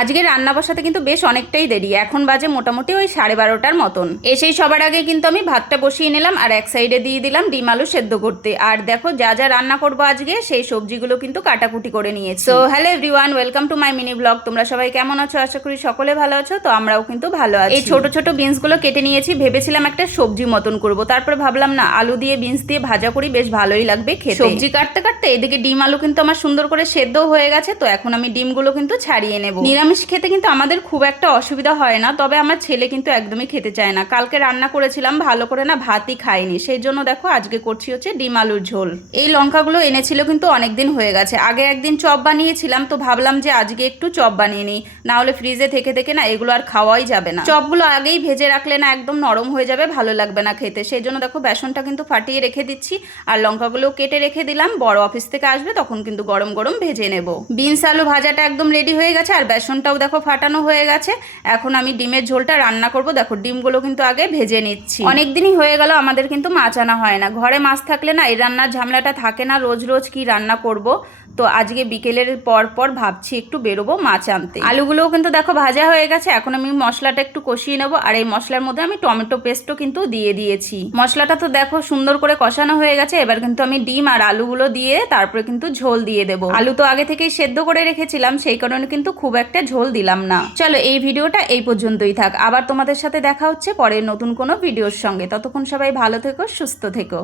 আজকে রান্না বসাতে কিন্তু বেশ অনেকটাই দেরি, এখন বাজে মোটামুটি ওই 12:30টার মতন। এসেই সবার আগে কিন্তু আমি ভাতটা বসিয়ে নিলাম আর এক সাইডে দিয়ে দিলাম ডিম আলু সেদ্ধ করতে। আর দেখো যা যা রান্না করবো আজকে সেই সবজিগুলো কিন্তু কাটাকুটি করে নিয়েছি। So hello everyone, welcome to my mini blog. তোমরা সবাই কেমন আছো? আশা করি সকলে ভালো আছো। তো আমরাও কিন্তু ভালো আছি। এই ছোট ছোট বিনসগুলো কেটে নিয়েছি, ভেবেছিলাম একটা সবজি মতন করব, তারপর ভাবলাম না, আলু দিয়ে বিনস দিয়ে ভাজা করি, বেশ ভালোই লাগবে খেতে। সবজি কাটতে কাটতে এদিকে ডিম আলু কিন্তু আমার সুন্দর করে সেদ্ধ হয়ে গেছে। তো এখন আমি ডিমগুলো কিন্তু ছাড়িয়ে নেব। নিরামিষ খেতে কিন্তু আমাদের খুব একটা অসুবিধা হয় না, তবে আমার ছেলে কিন্তু একদমই খেতে চায় না। কালকে রান্না করেছিলাম ভালো করে, না ভাতই খায়নি, সেই জন্য দেখো আজকে করছি হচ্ছে ডিম আলুর ঝোল। এই লঙ্কাগুলো এনেছিল কিন্তু অনেকদিন হয়ে গেছে, আগে একদিন চপ বানিয়েছিলাম, তো ভাবলাম যে আজকে একটু চপ বানিয়ে নিই, না হলে ফ্রিজে থেকে থেকে না এগুলো আর খাওয়াই যাবে না। চপগুলো আগেই ভেজে রাখলে না একদম নরম হয়ে যাবে, ভালো লাগবে না খেতে। সেই জন্য দেখো বেসনটা কিন্তু ফাটিয়ে রেখে দিচ্ছি আর লঙ্কাগুলো কেটে রেখে দিলাম। বড় অফিস থেকে আসবে তখন কিন্তু গরম গরম ভেজে নেব। বিনস আলু ভাজাটা একদম রেডি হয়ে গেছে আর বেসনটাও দেখো ফাটানো হয়ে গেছে। এখন আমি ডিমের ঝোলটা রান্না করব। দেখো ডিমগুলো কিন্তু আগে ভেজে নিচ্ছি। অনেকদিনই হয়ে গেল আমাদের কিন্তু মাছ আনা হয় না। ঘরে মাছ থাকলে না এই রান্নার ঝামেলাটা থাকে না, রোজ রোজ কি রান্না করব। তো আজকে বিকেলের পর পর ভাবছি একটু বেরোবো মাছ আনতে। আলুগুলোও কিন্তু দেখো ভাজা হয়ে গেছে। এখন আমি মশলাটা একটু কষিয়ে নেবো আর এই মশলার মধ্যে আমি টমেটো পেস্টও কিন্তু দিয়ে দিয়েছি। মশলাটা তো দেখো সুন্দর করে কষানো হয়ে গেছে। এবার কিন্তু আমি ডিম আর আলুগুলো দিয়ে তারপরে কিন্তু ঝোল দিয়ে দেবো। আলু তো আগে থেকেই সেদ্ধ করে রেখেছিলাম, সেই কারণে কিন্তু খুব একটা ঝোল দিলাম না। চলো এই ভিডিওটা এই পর্যন্তই থাক, আবার তোমাদের সাথে দেখা হচ্ছে পরের নতুন কোনো ভিডিওর সঙ্গে। ততক্ষণ সবাই ভালো থেকো, সুস্থ থেকো।